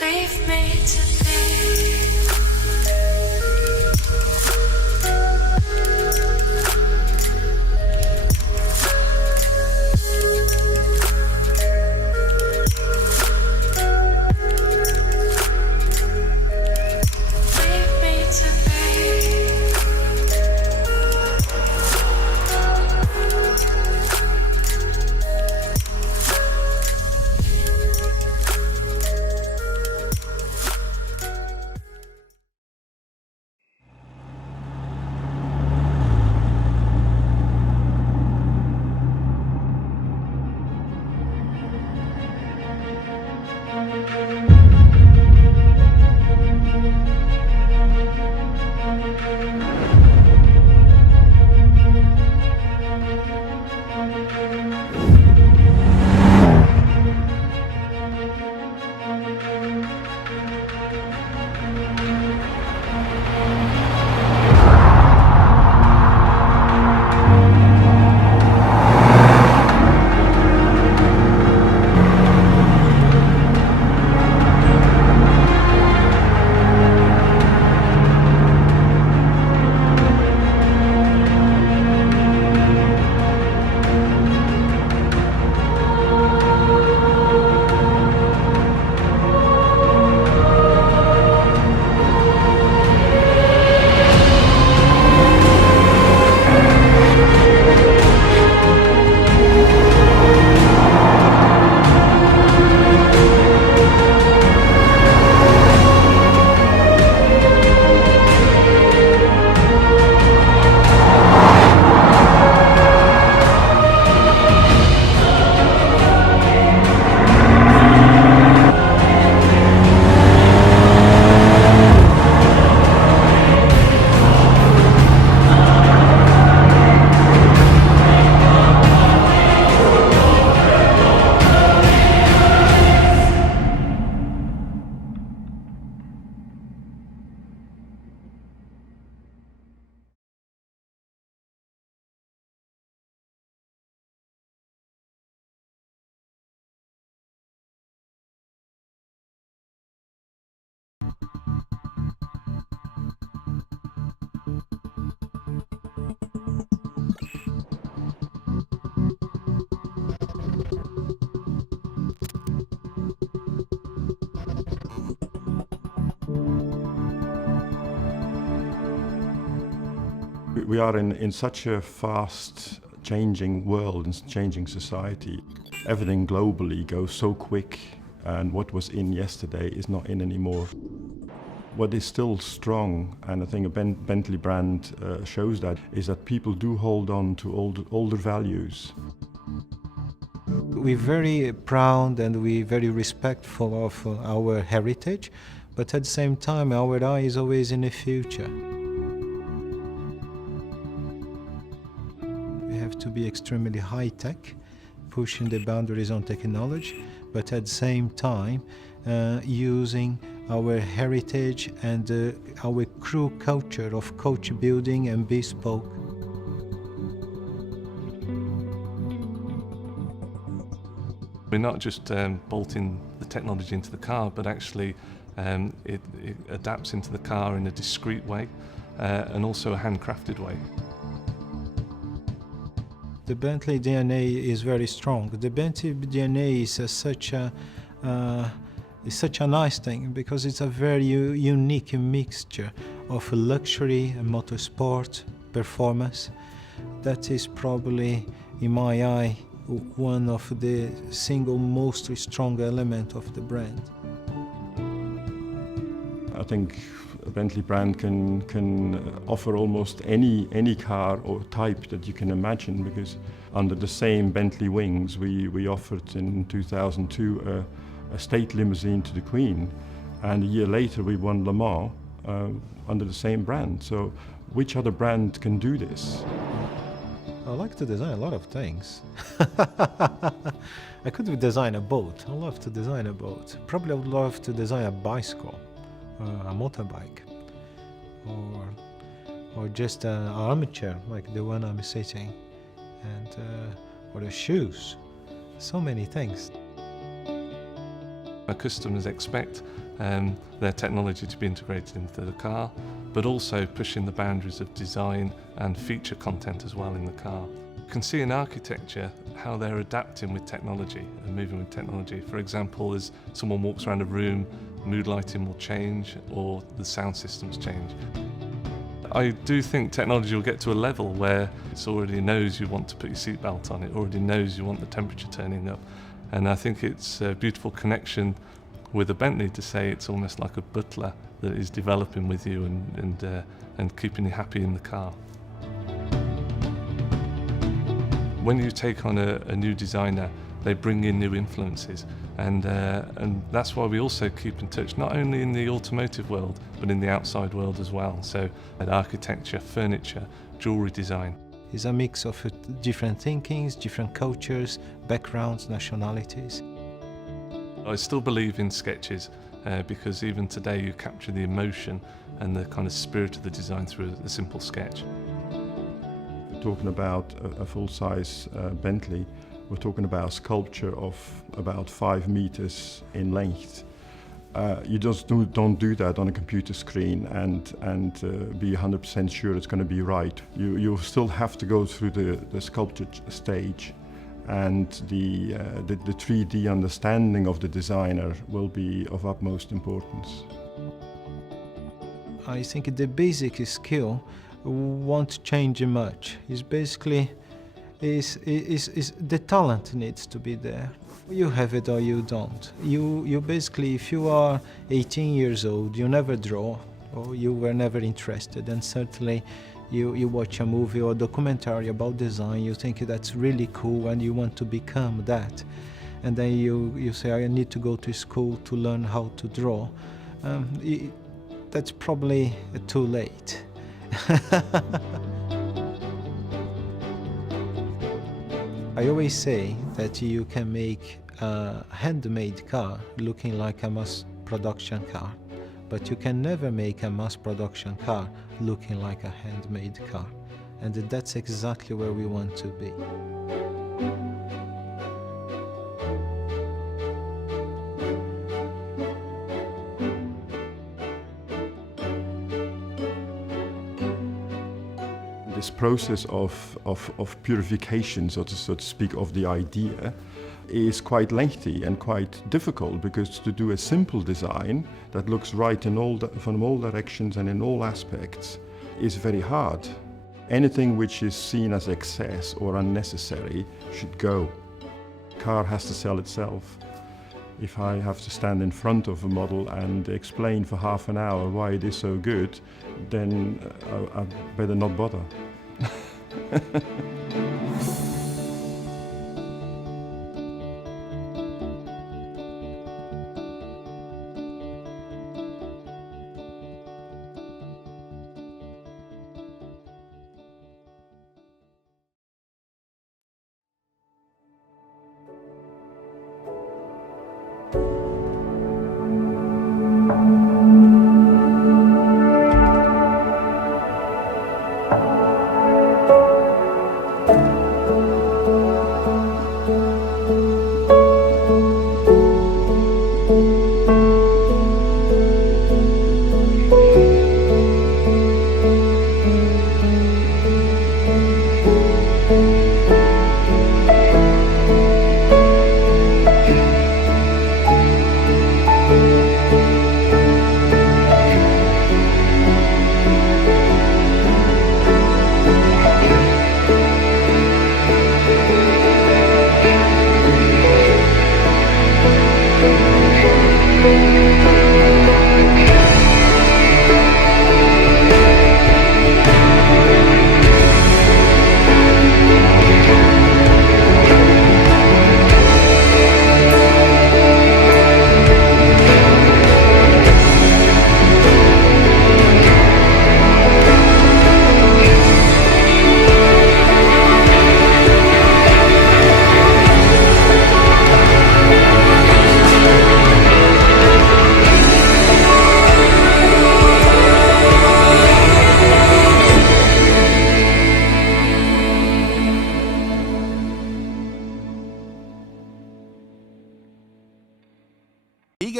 Leave me to be. Leave me to be. We are in such a fast changing world and changing society. Everything globally goes so quick, and what was in yesterday is not in anymore. What is still strong, and I think a Bentley brand shows that, is that people do hold on to older values. We're very proud and we're very respectful of our heritage, but at the same time our eye is always in the future. We have to be extremely high-tech, pushing the boundaries on technology, but at the same time using our heritage and our crew culture of coach building and bespoke. We're not just bolting the technology into the car, but actually it adapts into the car in a discreet way and also a handcrafted way. The Bentley DNA is very strong. The Bentley DNA is such a nice thing because it's a very unique mixture of luxury and motorsport performance. That is probably, in my eye, one of the single most strong element of the brand. I think a Bentley brand can offer almost any car or type that you can imagine, because under the same Bentley wings we offered in 2002 a state limousine to the Queen, and a year later we won Le Mans under the same brand. So which other brand can do this? I like to design a lot of things. I could design a boat. I love to design a boat. Probably I would love to design a bicycle, a motorbike, or just an armchair like the one I'm sitting, and or the shoes. So many things. Our customers expect their technology to be integrated into the car, but also pushing the boundaries of design and feature content as well in the car. You can see in architecture how they're adapting with technology and moving with technology. For example, as someone walks around a room, mood lighting will change or the sound systems change. I do think technology will get to a level where it already knows you want to put your seatbelt on, it already knows you want the temperature turning up. And I think it's a beautiful connection with a Bentley to say it's almost like a butler that is developing with you and keeping you happy in the car. When you take on a new designer, they bring in new influences, and that's why we also keep in touch, not only in the automotive world, but in the outside world as well. So architecture, furniture, jewellery design. It's a mix of different thinkings, different cultures, backgrounds, nationalities. I still believe in sketches because even today you capture the emotion and the kind of spirit of the design through a simple sketch. Talking about a full-size Bentley, we're talking about a sculpture of about 5 meters in length. You just don't do that on a computer screen and be 100% sure it's going to be right. You still have to go through the sculpture stage, and the 3D understanding of the designer will be of utmost importance. I think the basic skill won't change much. It's basically is the talent needs to be there. You have it or you don't. You basically, if you are 18 years old, you never draw, or you were never interested, and certainly you watch a movie or documentary about design, you think that's really cool and you want to become that, and then you say, I need to go to school to learn how to draw. That's probably too late. I always say that you can make a handmade car looking like a mass production car, but you can never make a mass production car looking like a handmade car. And that's exactly where we want to be. This process of purification, so to speak, of the idea is quite lengthy and quite difficult, because to do a simple design that looks right from all directions and in all aspects is very hard. Anything which is seen as excess or unnecessary should go. Car has to sell itself. If I have to stand in front of a model and explain for half an hour why it is so good, then I better not bother.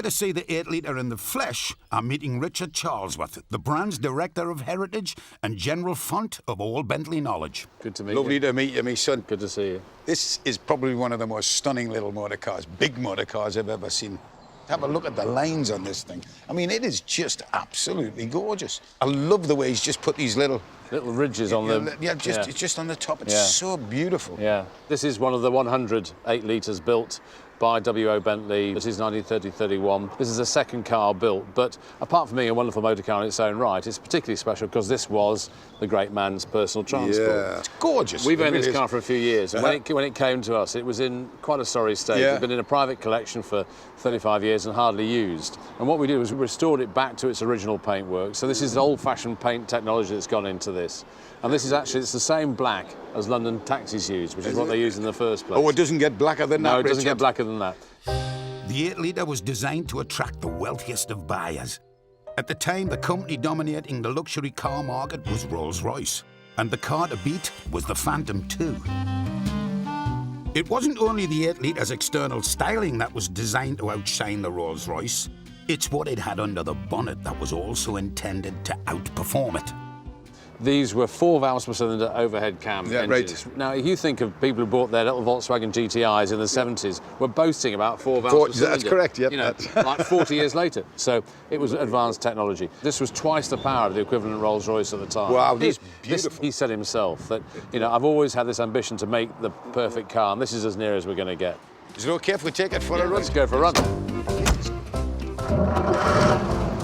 to see the 8-litre in the flesh, I'm meeting Richard Charlesworth, the brand's Director of Heritage and General Font of all Bentley knowledge. Good to meet Lovely you. to meet you, my son. Good to see you. This is probably one of the most stunning little motor cars, big motor cars I've ever seen. Have a look at the lines on this thing. I mean, it is just absolutely gorgeous. I love the way he's just put these little ridges on them. Yeah, just on the top. It's Yeah. so beautiful. Yeah. This is one of the 100 8-litres built by W.O. Bentley. This is 1930-31. This is the second car built, but apart from being a wonderful motor car in its own right, it's particularly special because this was the great man's personal transport. Yeah, it's gorgeous. We've It owned really this is. car for a few years, and when it came to us, it was in quite a sorry state. Yeah. It had been in a private collection for 35 years and hardly used. And what we did was we restored it back to its original paintwork. So this is old-fashioned paint technology that's gone into this. And this is actually, it's the same black as London taxis use, which is what they used in the first place. Oh, it doesn't get blacker than that, No, it doesn't Richard. get blacker than that. The 8-litre was designed to attract the wealthiest of buyers. At the time, the company dominating the luxury car market was Rolls-Royce, and the car to beat was the Phantom II. It wasn't only the 8-litre's external styling that was designed to outshine the Rolls-Royce, it's what it had under the bonnet that was also intended to outperform it. These were 4 valves per cylinder overhead cam Yeah, engines. right. Now, you think of people who bought their little Volkswagen GTIs in the 70s were boasting about 4 valves per cylinder. That's correct, yep. You know, like 40 years later. So it was advanced technology. This was twice the power of the equivalent Rolls-Royce at the time. Wow, this is beautiful. He said himself that, you know, I've always had this ambition to make the perfect car, and this is as near as we're going to get. Is it okay if we take it for a run? Let's go for a run.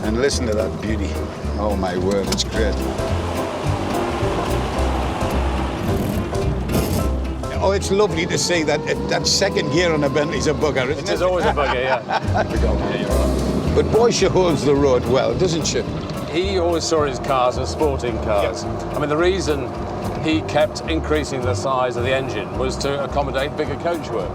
And listen to that beauty. Oh, my word, it's great. Oh, it's lovely to see that second gear on a Bentley's a bugger, isn't it? There's always a bugger, yeah. But boy, she holds the road well, doesn't she? He always saw his cars as sporting cars. I mean, the reason he kept increasing the size of the engine was to accommodate bigger coachwork.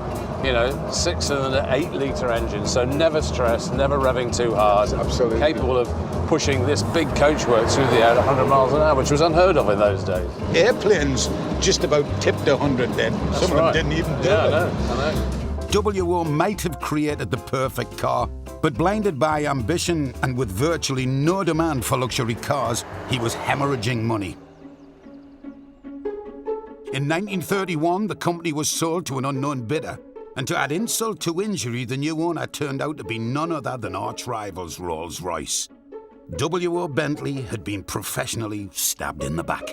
You know, 6-cylinder, 8-litre engine, so never stressed, never revving too hard. Absolutely. Capable of pushing this big coachwork through the air at 100 miles an hour, which was unheard of in those days. Airplanes just about tipped 100 then. Some of them didn't even do Yeah, it. I know. W.O. might have created the perfect car, but blinded by ambition and with virtually no demand for luxury cars, he was hemorrhaging money. In 1931, the company was sold to an unknown bidder, and to add insult to injury, the new owner turned out to be none other than arch-rivals Rolls-Royce. W.O. Bentley had been professionally stabbed in the back.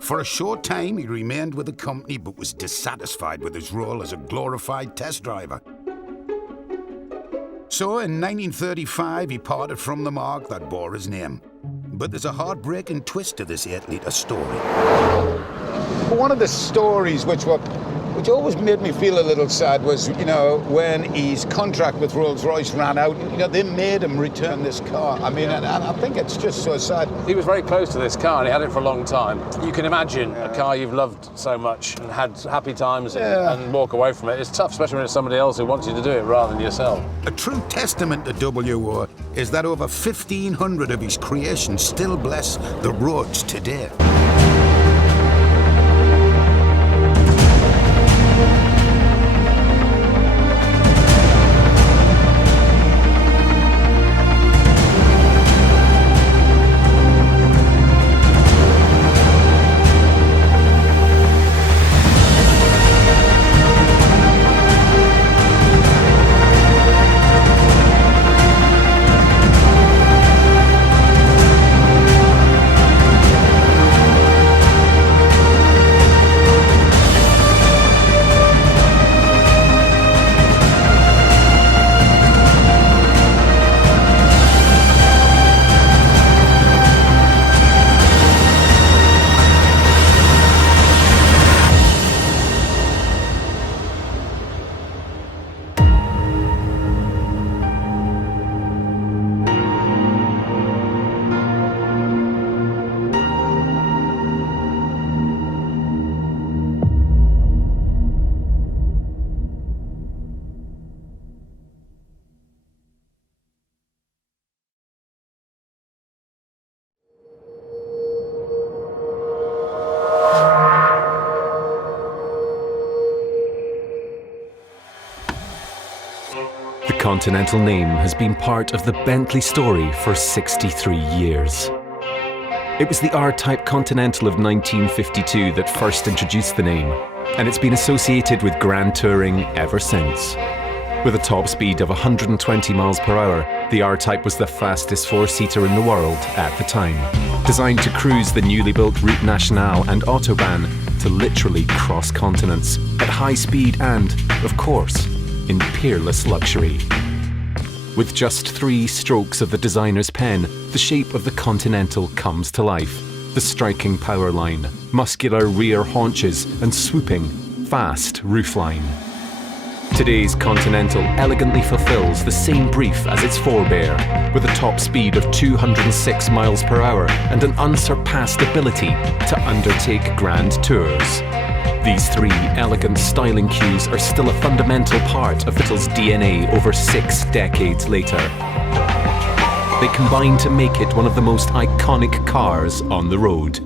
For a short time, he remained with the company but was dissatisfied with his role as a glorified test driver. So in 1935, he parted from the marque that bore his name. But there's a heartbreaking twist to this 8-litre story. But one of the stories which always made me feel a little sad was, you know, when his contract with Rolls-Royce ran out, you know, they made him return this car. I mean, and I think it's just so sad. He was very close to this car and he had it for a long time. You can imagine a car you've loved so much and had happy times in and walk away from it. It's tough, especially when it's somebody else who wants you to do it rather than yourself. A true testament to W.O. is that over 1,500 of his creations still bless the roads today. Continental name has been part of the Bentley story for 63 years. It was the R-Type Continental of 1952 that first introduced the name, and it's been associated with grand touring ever since. With a top speed of 120 miles per hour, the R-Type was the fastest four-seater in the world at the time, designed to cruise the newly built Route Nationale and Autobahn to literally cross continents at high speed and, of course, in peerless luxury. With just 3 strokes of the designer's pen, the shape of the Continental comes to life. The striking power line, muscular rear haunches, and swooping, fast roofline. Today's Continental elegantly fulfills the same brief as its forebear, with a top speed of 206 miles per hour and an unsurpassed ability to undertake grand tours. These 3 elegant styling cues are still a fundamental part of Beetle's DNA over 6 decades later. They combine to make it one of the most iconic cars on the road.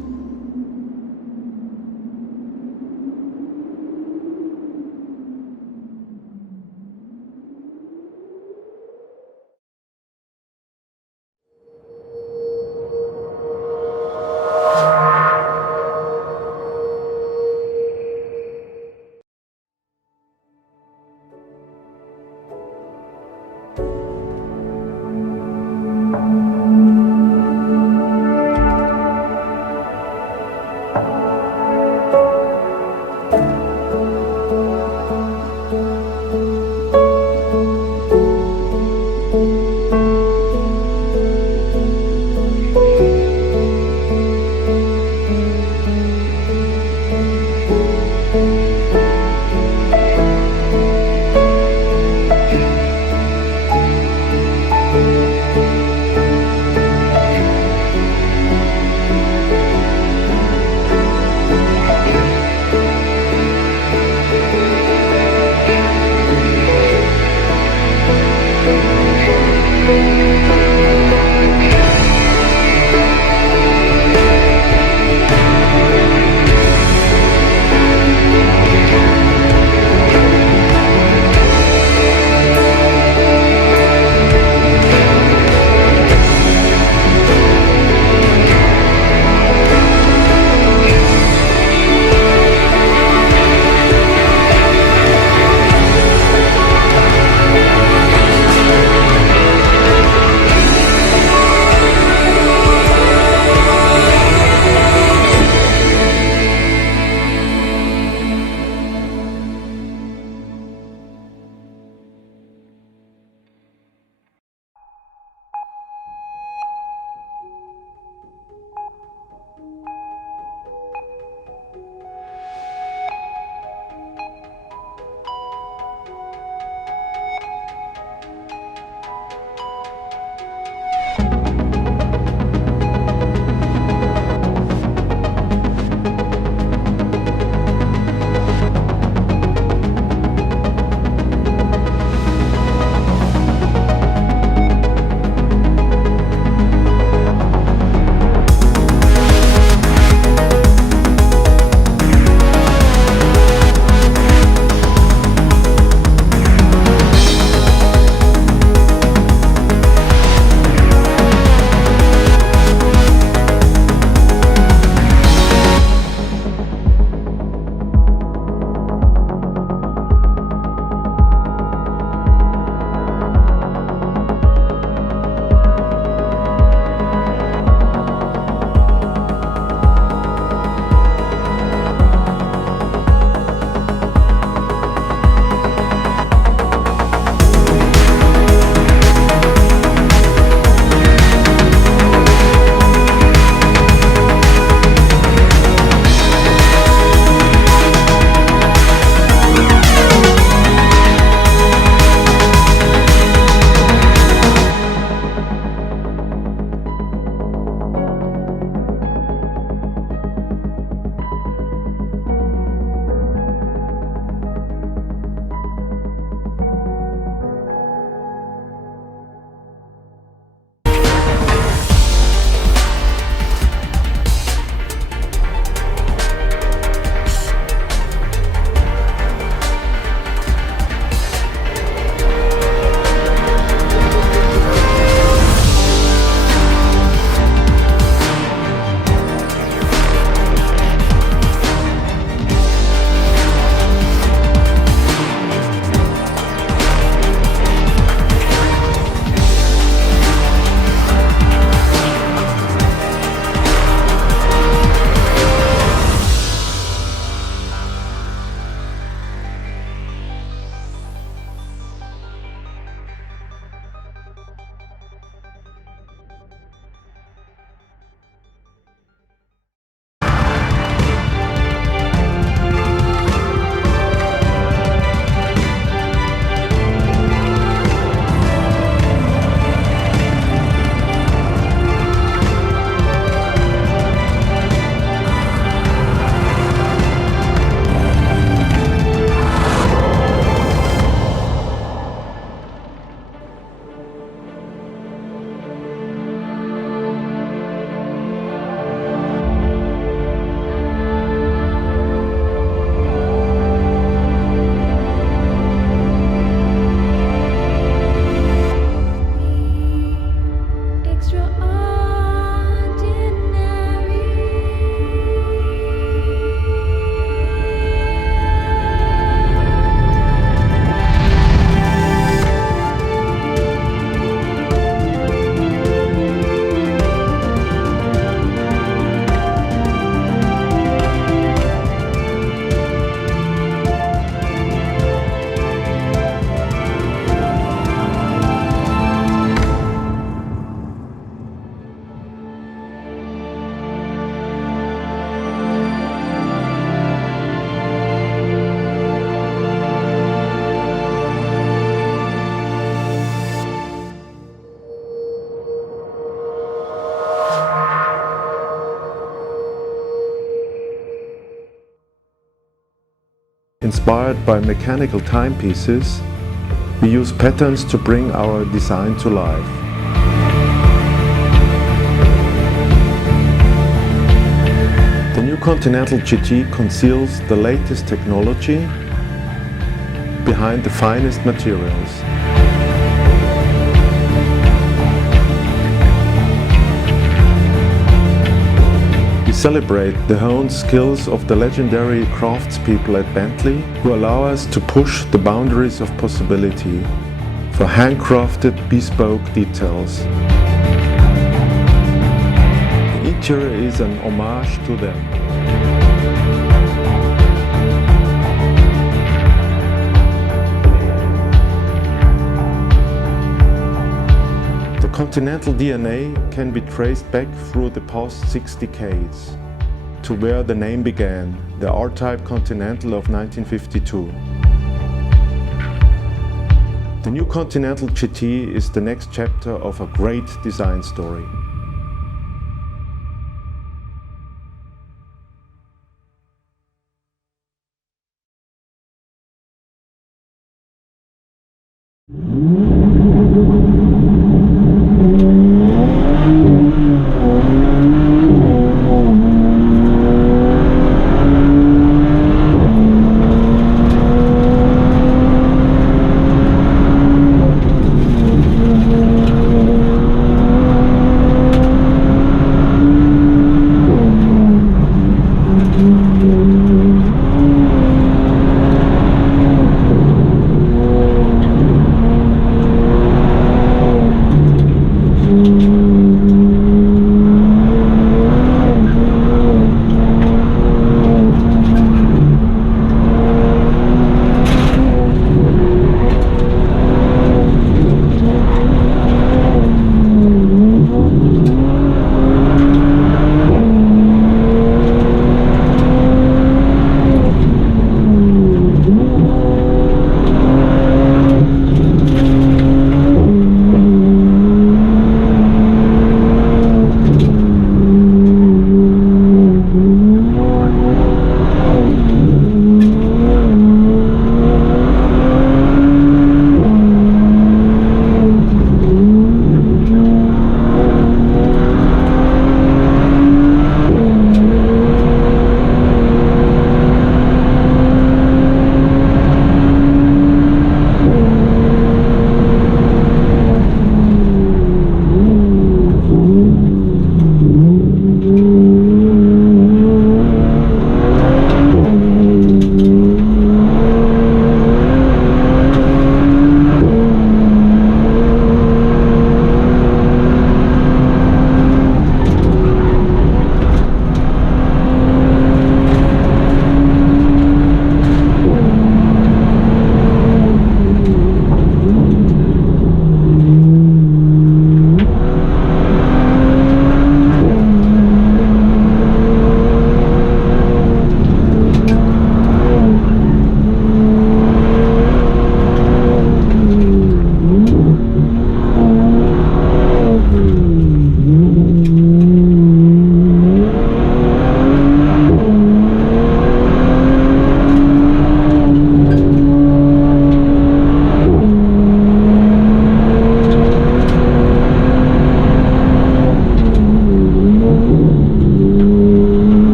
inspired by mechanical timepieces, we use patterns to bring our design to life. The new Continental GT conceals the latest technology behind the finest materials. We celebrate the honed skills of the legendary craftspeople at Bentley, who allow us to push the boundaries of possibility for handcrafted, bespoke details. The interior is an homage to them. The Continental DNA can be traced back through the past 6 decades to where the name began, the R-Type Continental of 1952. The new Continental GT is the next chapter of a great design story.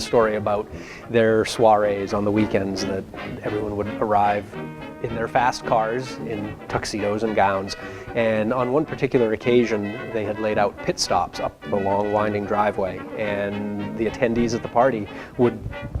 a story about their soirees on the weekends, that everyone would arrive in their fast cars in tuxedos and gowns. And on one particular occasion, they had laid out pit stops up the long winding driveway, and the attendees at the party would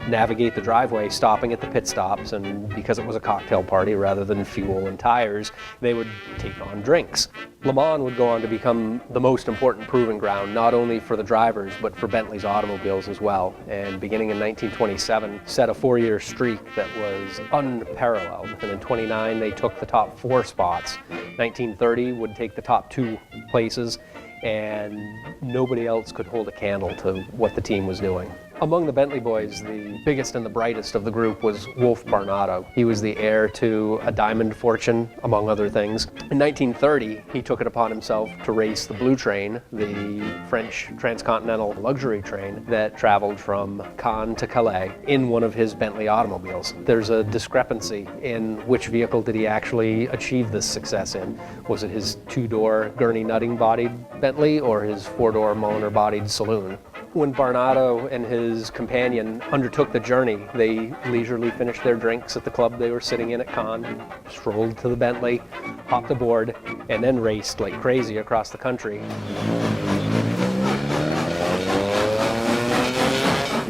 navigate the driveway, stopping at the pit stops, and because it was a cocktail party rather than fuel and tires, they would take on drinks. Le Mans would go on to become the most important proving ground, not only for the drivers, but for Bentley's automobiles as well. And beginning in 1927, set a 4-year streak that was unparalleled. And in 29, they took the top 4 spots. 1930 would take the top 2 places, and nobody else could hold a candle to what the team was doing. Among the Bentley boys, the biggest and the brightest of the group was Wolf Barnado. He was the heir to a diamond fortune, among other things. In 1930, he took it upon himself to race the Blue Train, the French transcontinental luxury train that traveled from Cannes to Calais in one of his Bentley automobiles. There's a discrepancy in which vehicle did he actually achieve this success in. Was it his 2-door gurney nutting bodied Bentley or his 4-door Mulliner bodied saloon? When Barnado and his companion undertook the journey, they leisurely finished their drinks at the club they were sitting in at Cannes, strolled to the Bentley, hopped aboard, and then raced like crazy across the country.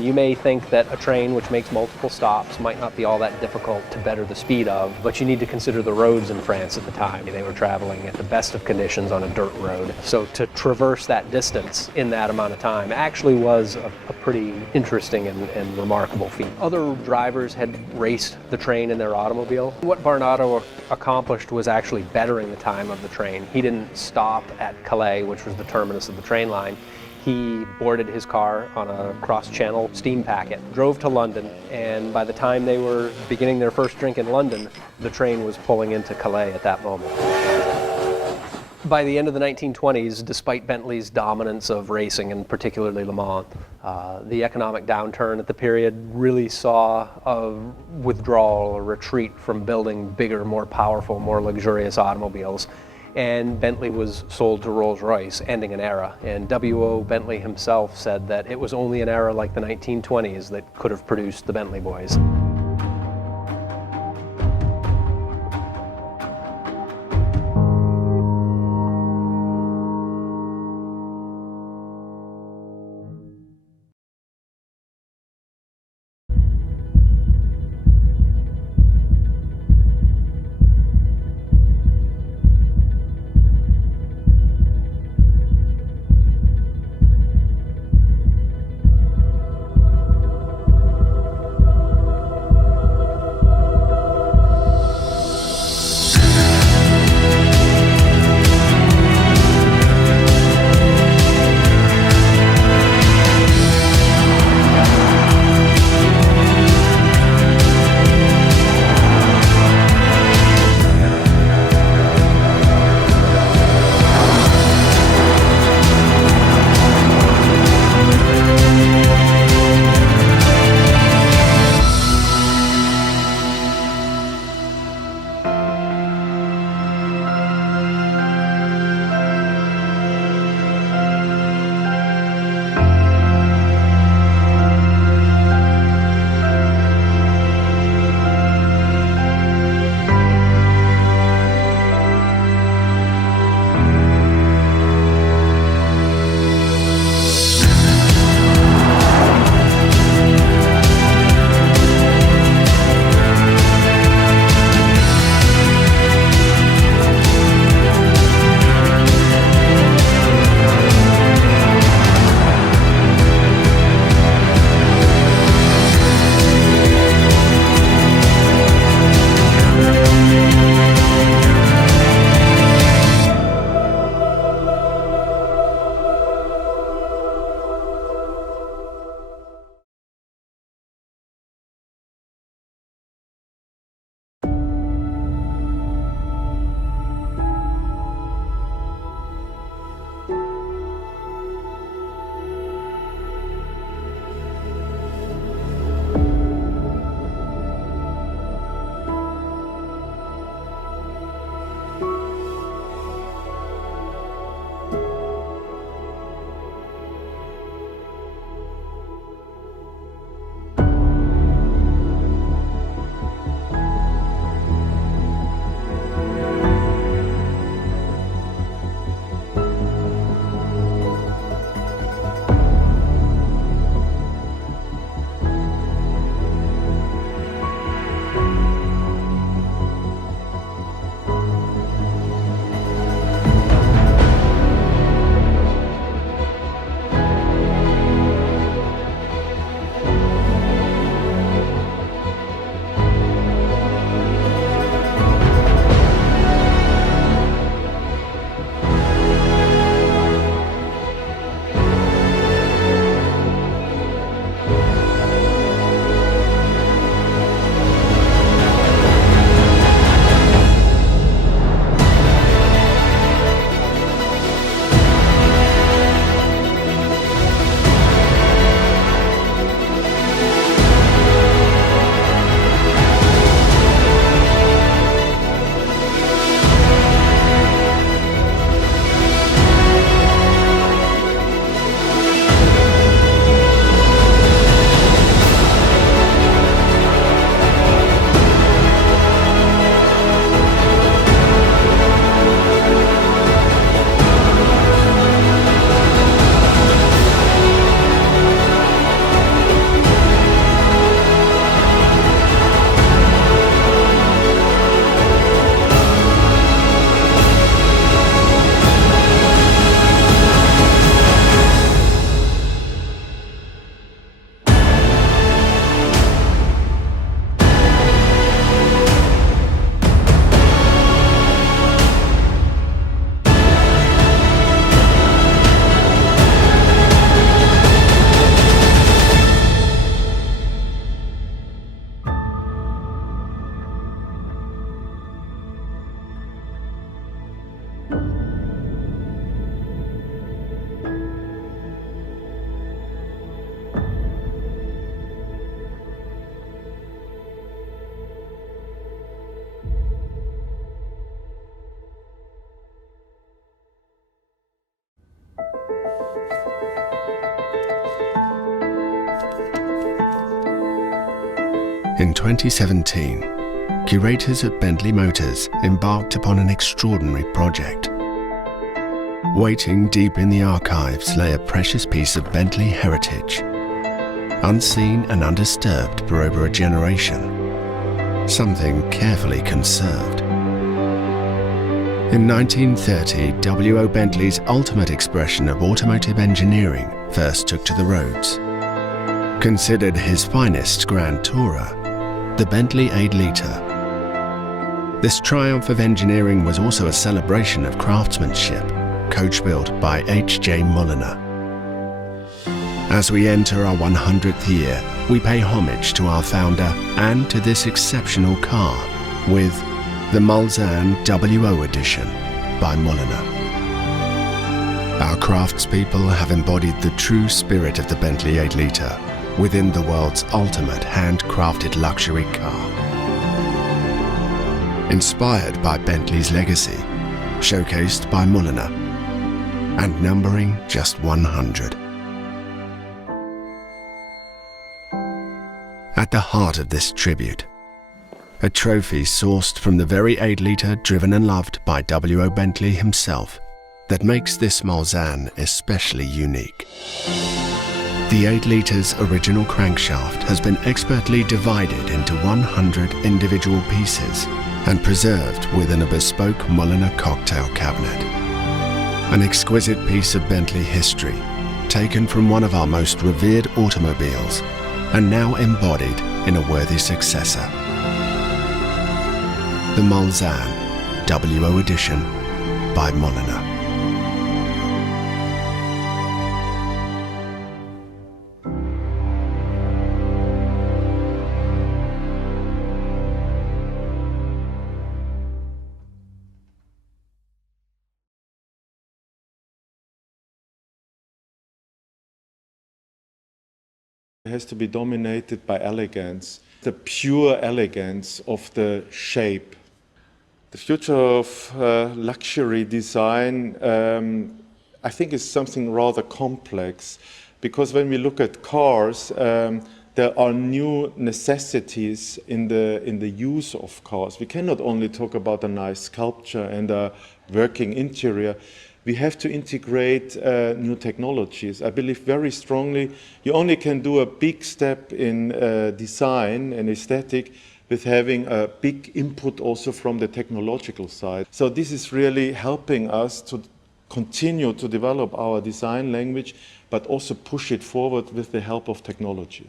You may think that a train which makes multiple stops might not be all that difficult to better the speed of, but you need to consider the roads in France at the time. They were traveling at the best of conditions on a dirt road. So to traverse that distance in that amount of time actually was a pretty interesting and remarkable feat. Other drivers had raced the train in their automobile. What Barnado accomplished was actually bettering the time of the train. He didn't stop at Calais, which was the terminus of the train line. He boarded his car on a cross-channel steam packet, drove to London, and by the time they were beginning their first drink in London, the train was pulling into Calais at that moment. By the end of the 1920s, despite Bentley's dominance of racing, and particularly Le Mans, the economic downturn at the period really saw a withdrawal, a retreat from building bigger, more powerful, more luxurious automobiles. And Bentley was sold to Rolls-Royce, ending an era. And W.O. Bentley himself said that it was only an era like the 1920s that could have produced the Bentley Boys. In 2017, curators at Bentley Motors embarked upon an extraordinary project. Waiting deep in the archives lay a precious piece of Bentley heritage, unseen and undisturbed for over a generation, something carefully conserved. In 1930, W.O. Bentley's ultimate expression of automotive engineering first took to the roads. Considered his finest Grand Tourer, the Bentley 8-litre. This triumph of engineering was also a celebration of craftsmanship, coach-built by H.J. Mulliner. As we enter our 100th year, we pay homage to our founder and to this exceptional car with the Mulsanne WO Edition by Mulliner. Our craftspeople have embodied the true spirit of the Bentley 8-litre within the world's ultimate handcrafted luxury car. Inspired by Bentley's legacy, showcased by Mulliner, and numbering just 100. At the heart of this tribute, a trophy sourced from the very 8-litre driven and loved by W.O. Bentley himself that makes this Mulsanne especially unique. The 8-litre's original crankshaft has been expertly divided into 100 individual pieces and preserved within a bespoke Mulliner cocktail cabinet. An exquisite piece of Bentley history, taken from one of our most revered automobiles and now embodied in a worthy successor. The Mulsanne WO Edition by Mulliner. It has to be dominated by elegance, the pure elegance of the shape. The future of luxury design, I think, is something rather complex, because when we look at cars, there are new necessities in the use of cars. We cannot only talk about a nice sculpture and a working interior. We have to integrate new technologies. I believe very strongly you only can do a big step in design and aesthetic with having a big input also from the technological side. So this is really helping us to continue to develop our design language, but also push it forward with the help of technology.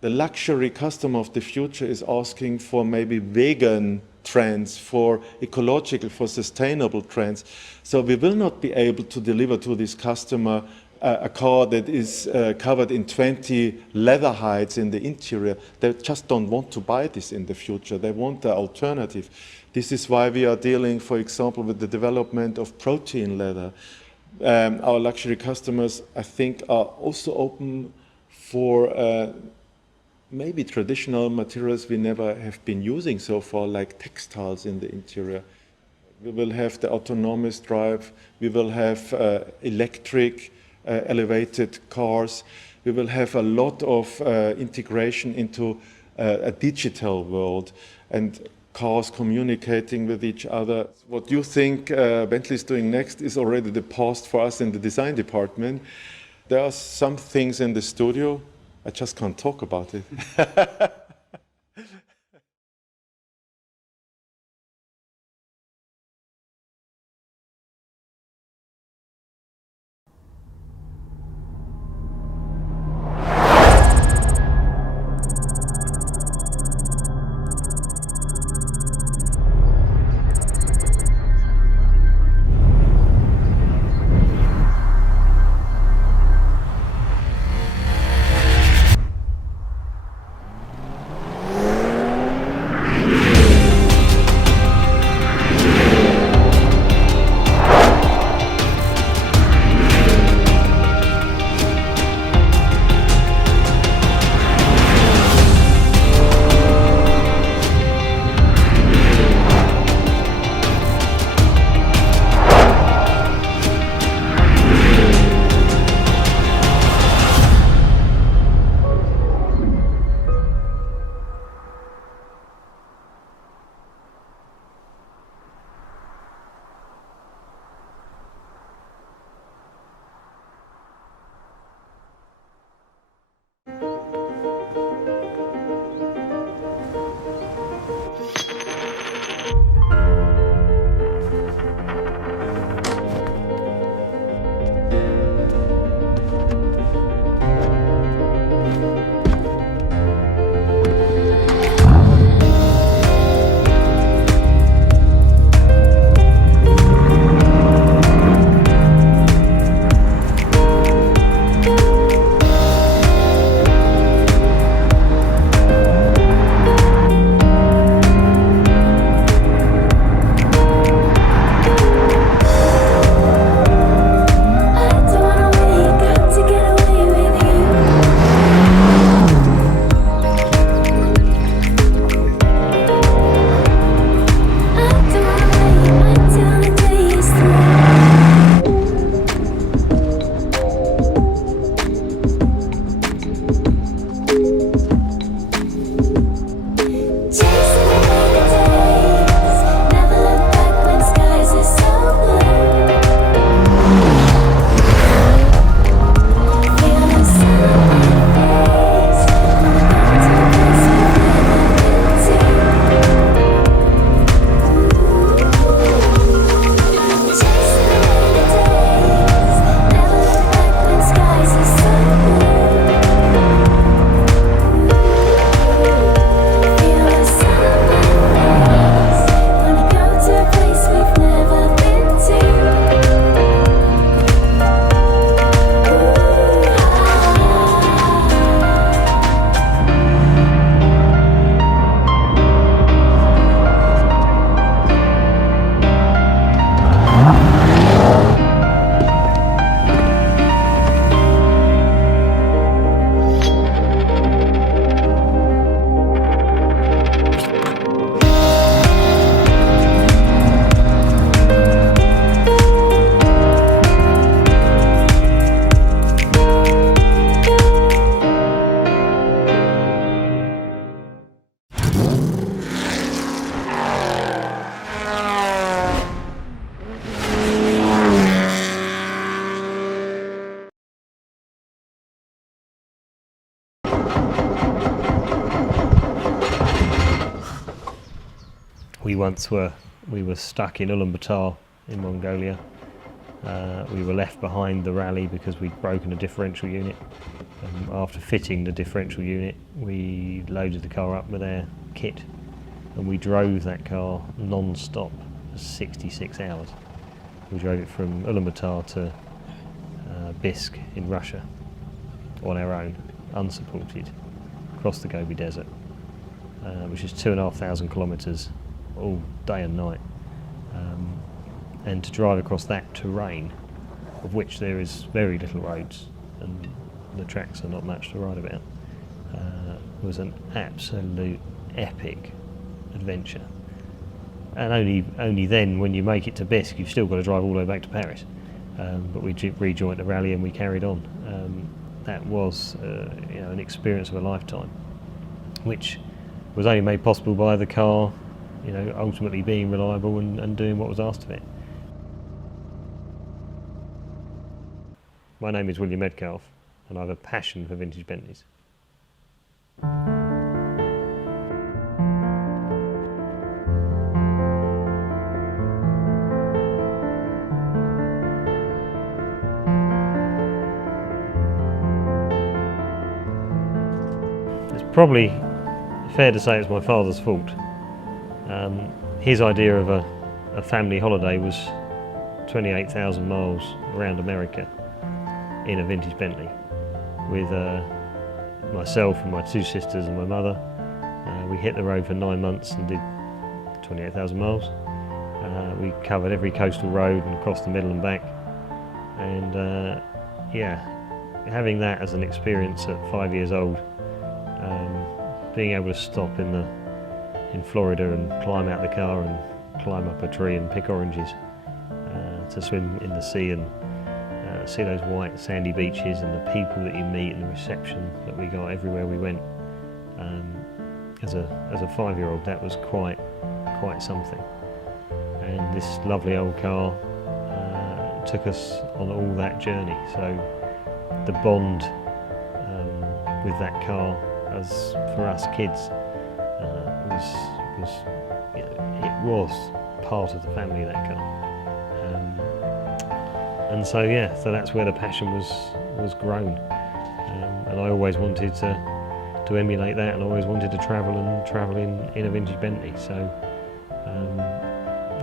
The luxury customer of the future is asking for maybe vegan trends, for ecological, for sustainable trends. So we will not be able to deliver to this customer a car that is covered in 20 leather hides in the interior. They just don't want to buy this in the future. They want the alternative. This is why we are dealing, for example, with the development of protein leather. Our luxury customers, I think, are also open for maybe traditional materials we never have been using so far, like textiles in the interior. We will have the autonomous drive, we will have electric elevated cars, we will have a lot of integration into a digital world and cars communicating with each other. What you think Bentley is doing next is already the past for us in the design department. There are some things in the studio, I just can't talk about it. we were stuck in Ulaanbaatar in Mongolia. We were left behind the rally because we'd broken a differential unit. After fitting the differential unit, we loaded the car up with our kit and we drove that car non-stop for 66 hours. We drove it from Ulaanbaatar to Bisk in Russia on our own, unsupported, across the Gobi Desert, which is 2,500 kilometres all day and night. And to drive across that terrain, of which there is very little roads and the tracks are not much to ride about, was an absolute epic adventure. And only then, when you make it to Bisk, you've still got to drive all the way back to Paris. But we rejoined the rally and we carried on. That was an experience of a lifetime, which was only made possible by the car, ultimately being reliable and doing what was asked of it. My name is William Metcalfe and I have a passion for vintage Bentleys. It's probably fair to say it's my father's fault. His idea of a family holiday was 28,000 miles around America in a vintage Bentley with myself and my two sisters and my mother. We hit the road for 9 months and did 28,000 miles. We covered every coastal road and across the middle and back. And having that as an experience at 5 years old, being able to stop in Florida and climb out the car and climb up a tree and pick oranges, to swim in the sea and see those white sandy beaches and the people that you meet and the reception that we got everywhere we went. As a 5-year-old, that was quite something. And this lovely old car took us on all that journey. So the bond with that car, as for us kids, it was part of the family, that car. And so that's where the passion was grown. And I always wanted to emulate that, and I always wanted to travel in a vintage Bentley. So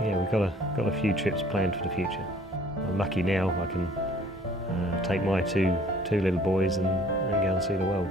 we've got a few trips planned for the future. I'm lucky now I can take my two little boys and go and see the world.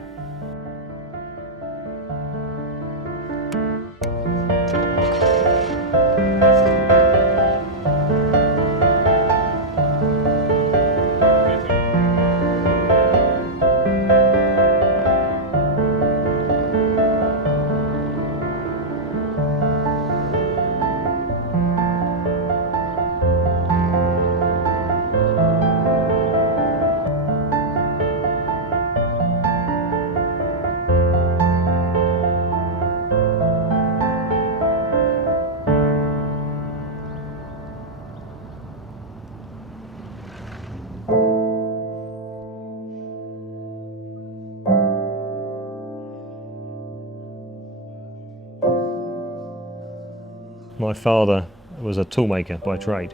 My father was a toolmaker by trade,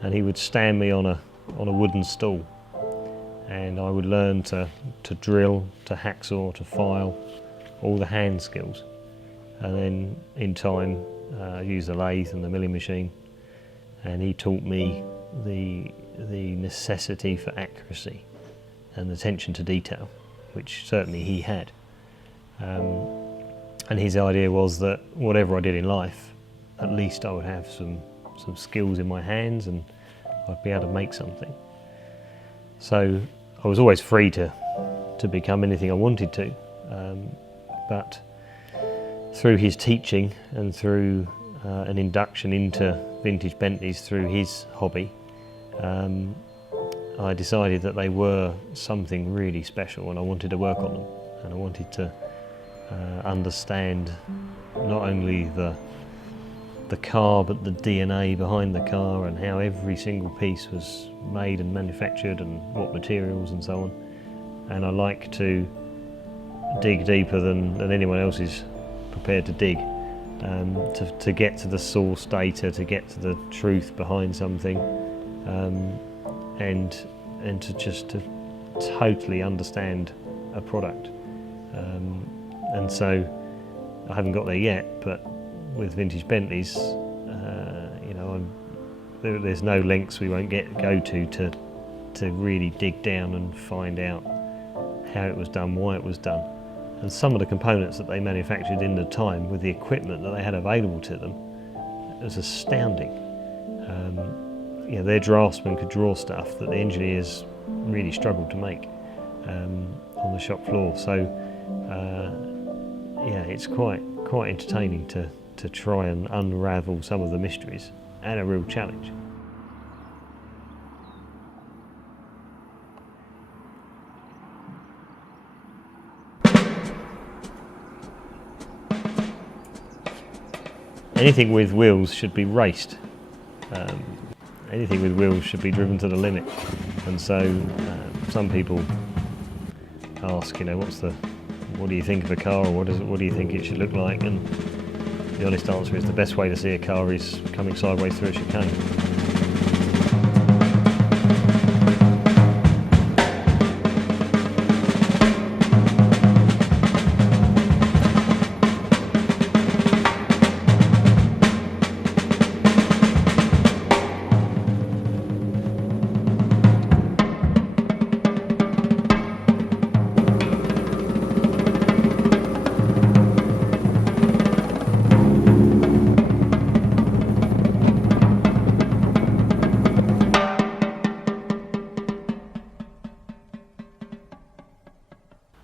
and he would stand me on a wooden stool, and I would learn to drill, to hacksaw, to file, all the hand skills, and then in time use the lathe and the milling machine. And he taught me the necessity for accuracy and attention to detail, which certainly he had. And his idea was that whatever I did in life, at least I would have some skills in my hands and I'd be able to make something. So I was always free to become anything I wanted to, but through his teaching and through an induction into vintage Bentleys through his hobby, I decided that they were something really special and I wanted to work on them, and I wanted to understand not only the car but the DNA behind the car and how every single piece was made and manufactured and what materials and so on. And I like to dig deeper than anyone else is prepared to dig. to get to the source data, to get to the truth behind something, and to totally understand a product. And so I haven't got there yet, but with vintage Bentleys, there's no lengths we won't go to really dig down and find out how it was done, why it was done. And some of the components that they manufactured in the time with the equipment that they had available to them, it was astounding. Their draftsmen could draw stuff that the engineers really struggled to make on the shop floor. So it's quite entertaining to try and unravel some of the mysteries, and a real challenge. Anything with wheels should be raced. Anything with wheels should be driven to the limit. And so some people ask, what do you think of a car, or what do you think it should look like? And the honest answer is the best way to see a car is coming sideways through a chicane.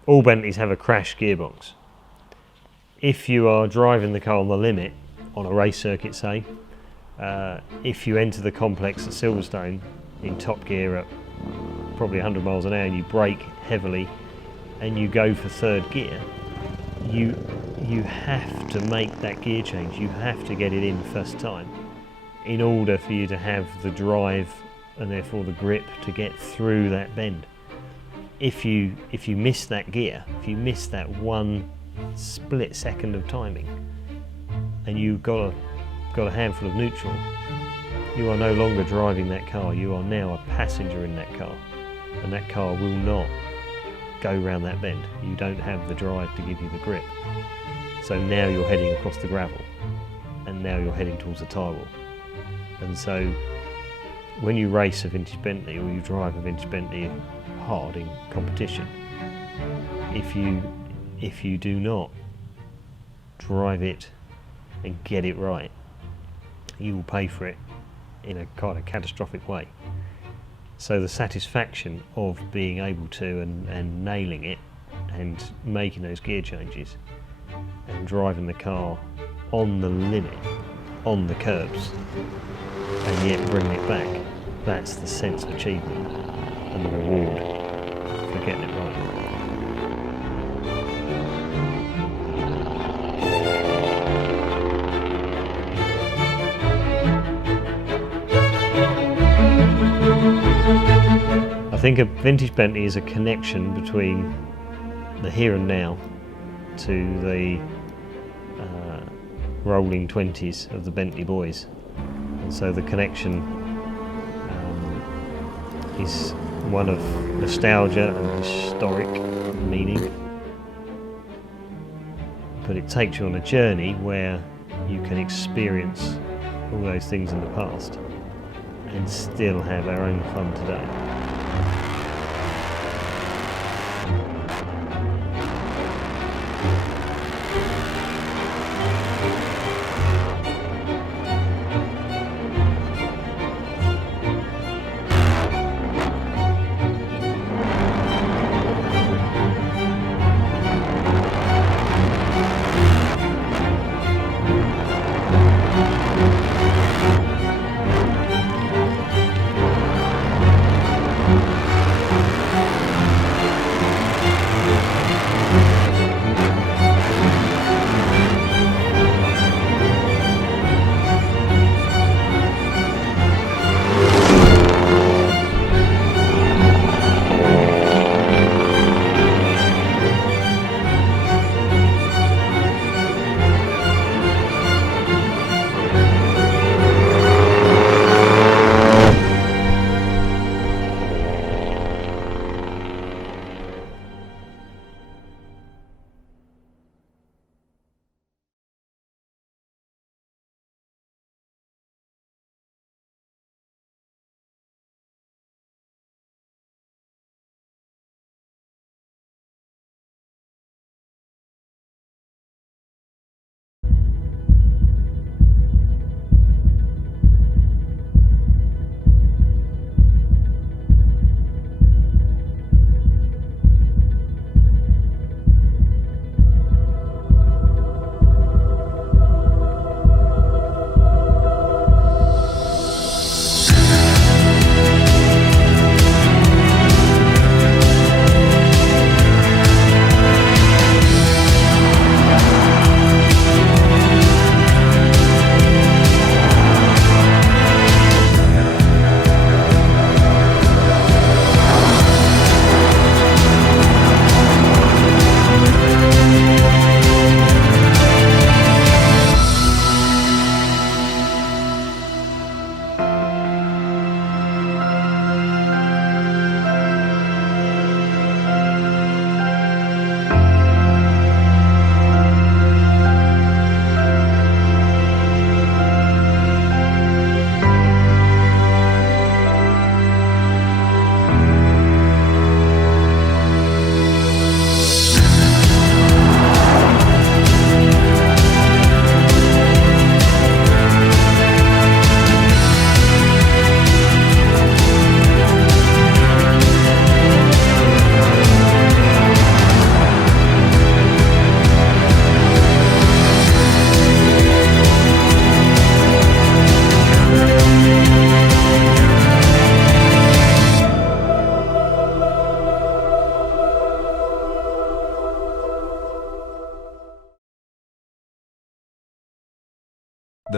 All Bentleys have a crash gearbox. If you are driving the car on the limit, on a race circuit say, if you enter the complex at Silverstone in top gear at probably 100 miles an hour and you brake heavily and you go for third gear, you have to make that gear change. You have to get it in first time in order for you to have the drive and therefore the grip to get through that bend. If you miss that gear, if you miss that one split second of timing, and you've got a handful of neutral, you are no longer driving that car. You are now a passenger in that car, and that car will not go round that bend. You don't have the drive to give you the grip. So now you're heading across the gravel, and now you're heading towards the tyre wall. And so when you race a vintage Bentley, or you drive a vintage Bentley hard in competition, if you do not drive it and get it right, you will pay for it in a kind of catastrophic way. So the satisfaction of being able to and nailing it and making those gear changes and driving the car on the limit, on the curbs, and yet bringing it back, that's the sense of achievement and the reward for getting it right. I think a vintage Bentley is a connection between the here and now to the rolling 20s of the Bentley Boys. And so the connection is one of nostalgia and historic meaning, but it takes you on a journey where you can experience all those things in the past and still have our own fun today.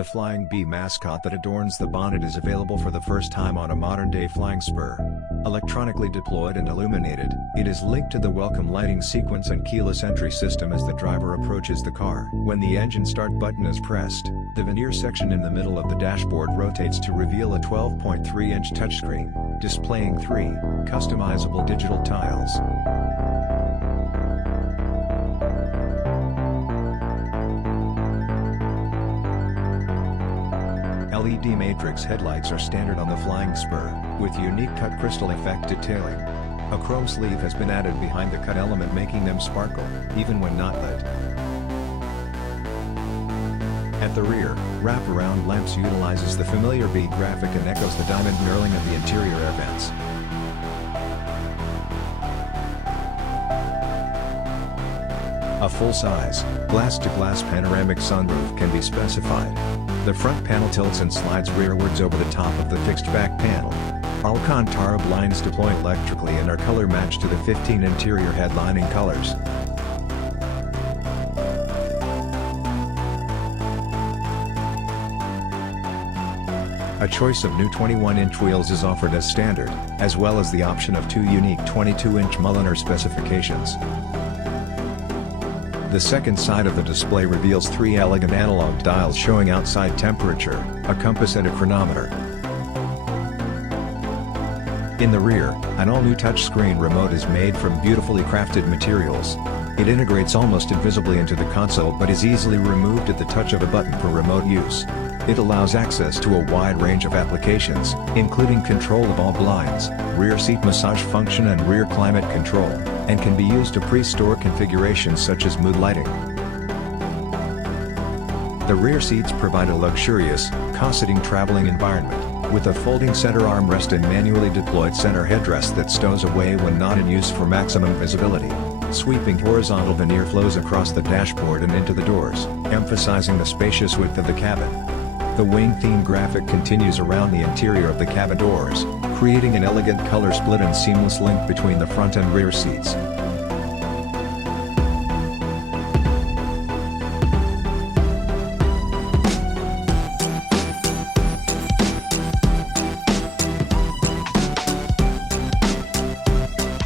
The Flying Bee mascot that adorns the bonnet is available for the first time on a modern-day flying spur. Electronically deployed and illuminated, it is linked to the welcome lighting sequence and keyless entry system as the driver approaches the car. When the engine start button is pressed, the veneer section in the middle of the dashboard rotates to reveal a 12.3-inch touchscreen, displaying 3 customizable digital tiles. LED matrix headlights are standard on the Flying Spur, with unique cut crystal effect detailing. A chrome sleeve has been added behind the cut element, making them sparkle, even when not lit. At the rear, wraparound lamps utilizes the familiar B graphic and echoes the diamond knurling of the interior air vents. A full-size, glass-to-glass panoramic sunroof can be specified. The front panel tilts and slides rearwards over the top of the fixed back panel. Alcantara blinds deploy electrically and are color matched to the 15 interior headlining colors. A choice of new 21-inch wheels is offered as standard, as well as the option of 2 unique 22-inch Mulliner specifications. The second side of the display reveals 3 elegant analog dials showing outside temperature, a compass and a chronometer. In the rear, an all-new touchscreen remote is made from beautifully crafted materials. It integrates almost invisibly into the console but is easily removed at the touch of a button for remote use. It allows access to a wide range of applications, including control of all blinds, rear seat massage function and rear climate control, and can be used to pre-store configurations such as mood lighting. The rear seats provide a luxurious, cosseting traveling environment, with a folding center armrest and manually deployed center headrest that stows away when not in use for maximum visibility. Sweeping horizontal veneer flows across the dashboard and into the doors, emphasizing the spacious width of the cabin. The wing theme graphic continues around the interior of the cabin doors, creating an elegant color split and seamless link between the front and rear seats.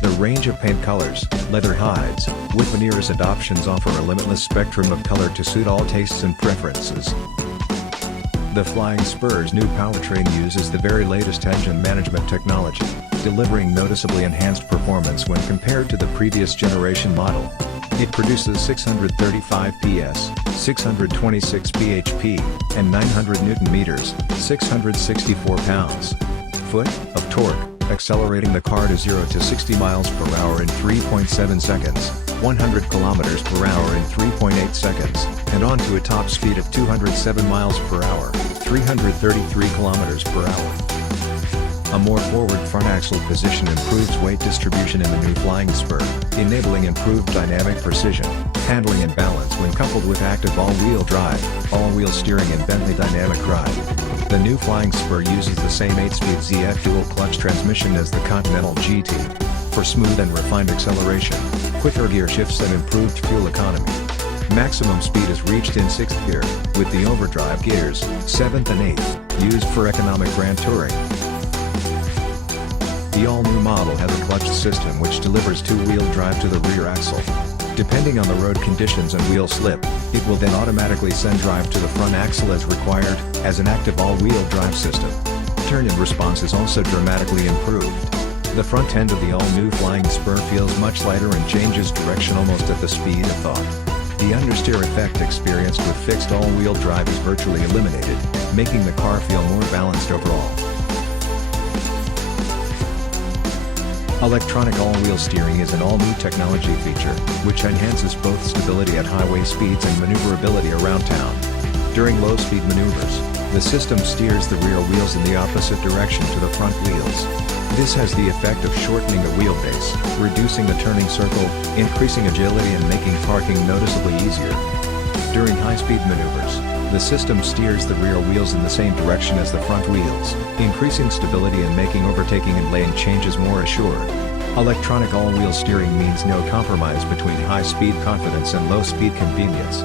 The range of paint colors, leather hides, wood veneers and options offer a limitless spectrum of color to suit all tastes and preferences. The Flying Spur's new powertrain uses the very latest engine management technology, delivering noticeably enhanced performance when compared to the previous generation model. It produces 635 PS, 626 bhp, and 900 Nm, 664 pounds-foot of torque, accelerating the car to 0 to 60 miles per hour in 3.7 seconds, 100 kilometers per hour in 3.8 seconds, and onto a top speed of 207 miles per hour, 333 kilometers per hour. A more forward front axle position improves weight distribution in the new Flying Spur, enabling improved dynamic precision, handling and balance when coupled with active all-wheel drive, all-wheel steering and Bentley Dynamic Drive. The new Flying Spur uses the same 8-speed ZF dual-clutch transmission as the Continental GT, for smooth and refined acceleration, quicker gear shifts and improved fuel economy. Maximum speed is reached in 6th gear, with the overdrive gears, 7th and 8th, used for economic grand touring. The all-new model has a clutch system which delivers 2-wheel drive to the rear axle. Depending on the road conditions and wheel slip, it will then automatically send drive to the front axle as required, as an active all-wheel drive system. Turn-in response is also dramatically improved. The front end of the all-new Flying Spur feels much lighter and changes direction almost at the speed of thought. The understeer effect experienced with fixed all-wheel drive is virtually eliminated, making the car feel more balanced overall. Electronic all-wheel steering is an all-new technology feature, which enhances both stability at highway speeds and maneuverability around town. During low-speed maneuvers, the system steers the rear wheels in the opposite direction to the front wheels. This has the effect of shortening the wheelbase, reducing the turning circle, increasing agility and making parking noticeably easier. During high-speed maneuvers, the system steers the rear wheels in the same direction as the front wheels, increasing stability and making overtaking and lane changes more assured. Electronic all-wheel steering means no compromise between high-speed confidence and low-speed convenience.